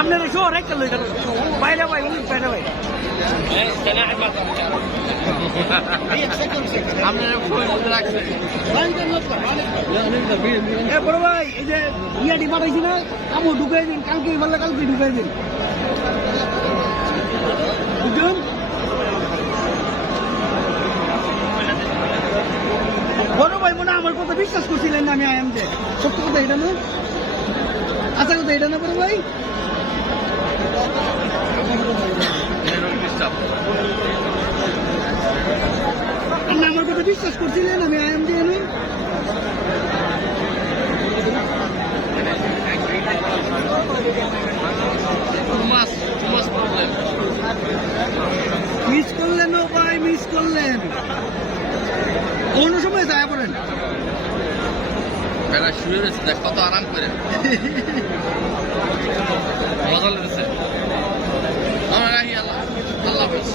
আপনারা শো রাখতে লই বাইরে ভাই উনি বাইরে ভাই বড় ভাই এই যে ইয়াটি পাঠাইছি না কামো ঢুকাই দিন কালকে বললে কালকে ঢুকাই দিন বুঝলেন বড় ভাই মনে আমার কথা বিশ্বাস করছিলেন না আমি আয়াম যে সত্য কথা এটা না আচ্ছা কথা এটা না বড় ভাই না আমার কথা বিশ্বাস করছিলেন আমি আয়াম যে এনে মিস করলেন ও ভাই মিস করলেন অন্য সময় যায় পড়েন শুয়ে রয়েছে দেখ কত আরাম করে মজা লেগেছে আল্লাহ আল্লাহ হাফেজ